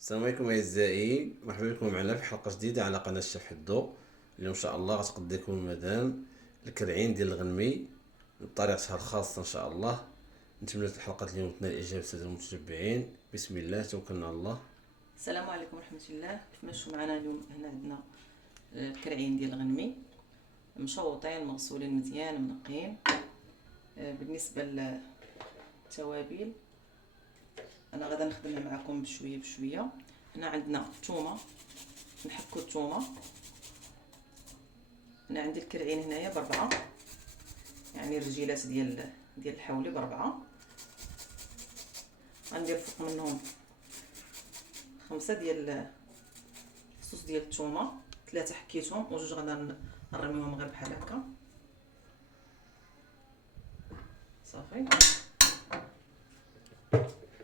السلام عليكم اعزائي، مرحبا بكم معنا في حلقه جديده على قناه الشيف حدو. اليوم ان شاء الله غتقدم لكم المدام الكرعين ديال الغنمي بطريقتها الخاصه ان شاء الله. نتمنى الحلقه اليوم تنال اعجاب الساده المتتبعين. بسم الله، توكلنا على الله. السلام عليكم ورحمه الله. كيف مشوا معنا اليوم؟ هنا عندنا الكرعين ديال الغنمي مشوطين مغسولين مزيان منقين. بالنسبه للتوابل انا غادا نخدمها معكم بشويه بشويه. هنا عندنا الثومه، نحكوا الثومه. هنا عندي الكرعين هنايا بربعه، يعني الرجيلات ديال الحولي بربعه. غندير فوق منهم 5 ديال فصوص ديال الثومه، 3 حكيتهم وجوج غادا نرميهم غير بحال هكا صافي.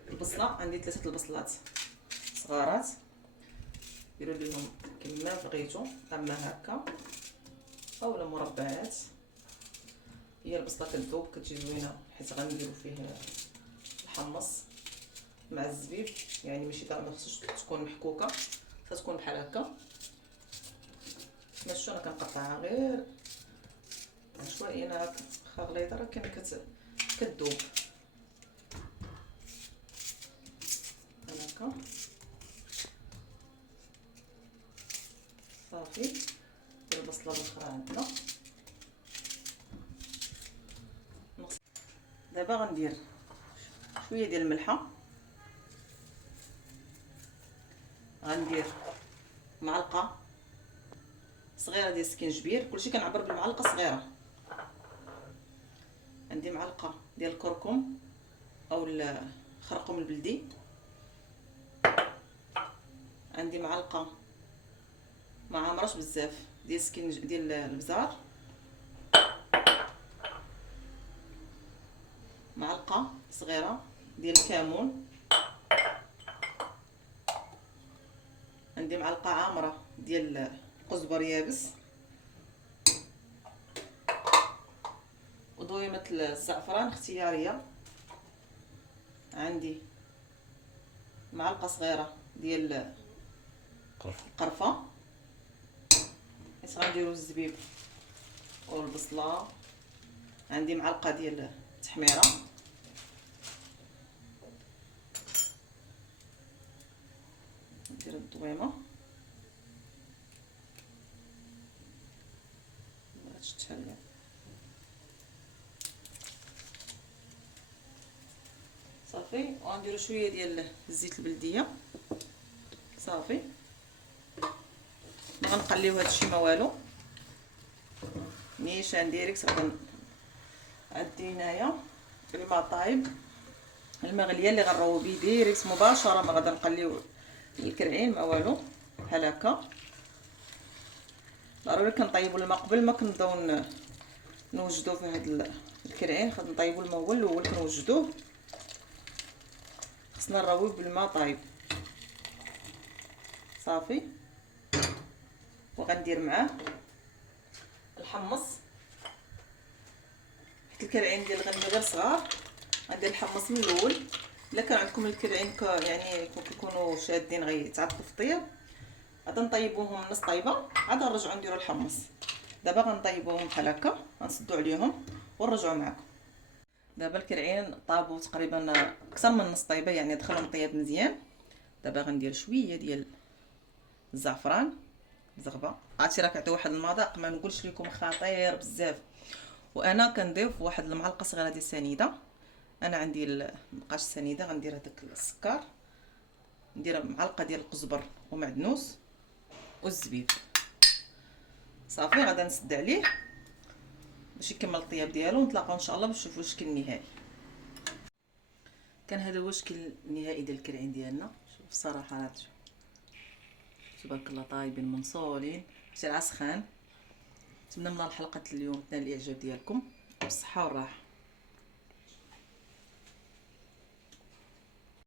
البصله عندي 3 البصلات صغارات، ديروا لهم كما بغيتو، اما هكا اولا مربعات. هي البصله كتذوب كتجي زوينه حيت غنديروا فيه الحمص مع الزبيب، يعني ماشي ما خصوش تكون محكوكه، خصها تكون بحال هكا. شفتوا انا كنقطعها غير عشوائيا هكا، واخا غليظه راه كتذوب هكا صافي. البصله الاخرى عندنا دابا غندير شويه ديال الملحه، غندير معلقه صغيره ديال السكينجبير، كلشي كنعبر بالمعلقه صغيره. عندي معلقه ديال الكركم او الخرقوم البلدي، عندي معلقه ما عامراش بزاف ديال البزار، معلقه صغيره ديال الكمون، عندي معلقه عامره ديال القزبر يابس، وضويمه الزعفران اختياريه، عندي معلقه صغيره ديال القرفه حيت غنديروا الزبيب والبصله، عندي معلقه ديال التحميره، ندير الضويمه باش تشهل صافي. وغنديروا شويه ديال الزيت البلديه صافي. ما غنقليو هادشي ما والو، نيشان ديريكت. عندي هنايا الماء طايب، الماء غليان اللي غنروبو بيه ديريكت مباشره، ما غادا نقليو الكرعين ما والو بحال هكا. ضروري كنطيبوا الماء قبل ما كنبداو نوجدوه في هاد الكرعين، خاصنا نطيبوا الماء هو الاول كنوجدوه، خصنا نرويو بالماء طايب صافي. وغندير معاه الحمص، حيت الكرعين ديال الغنمي غير صغار، غندير الحمص من الاول. الا كان عندكم الكرعين يعني كيكونوا شادين غيتعطلوا في الطياب، غادي نطيبوهم نص طيبه عاد نرجعوا نديروا الحمص. دابا غنطيبوهم بحال هكا، غنسدوا عليهم ونرجعوا معكم. دابا الكرعين طابوا تقريبا اكثر من نص طيبه، يعني دخلهم الطياب مزيان. دابا غندير شويه ديال الزعفران زغبه، عرفتي راه كيعطي واحد المذاق ما نقولش لكم خطير بزاف. وانا كنضيف واحد المعلقه صغيره ديال السنيده، انا عندي مابقاش السنيده غندير هذاك السكر، ندير معلقه ديال القزبر ومعدنوس والزبيب صافي. غادا نسد عليه باش يكمل الطياب ديالو، ونتلاقاو ان شاء الله باش نشوفوا الشكل النهائي. كان هذا هو الشكل النهائي ديال الكرعين ديالنا. شوف الصراحه راه تبارك الله طايبين منصولين حتى العسخان. نتمنى من الحلقه اليوم تنال الاعجاب ديالكم، بالصحه والراحه.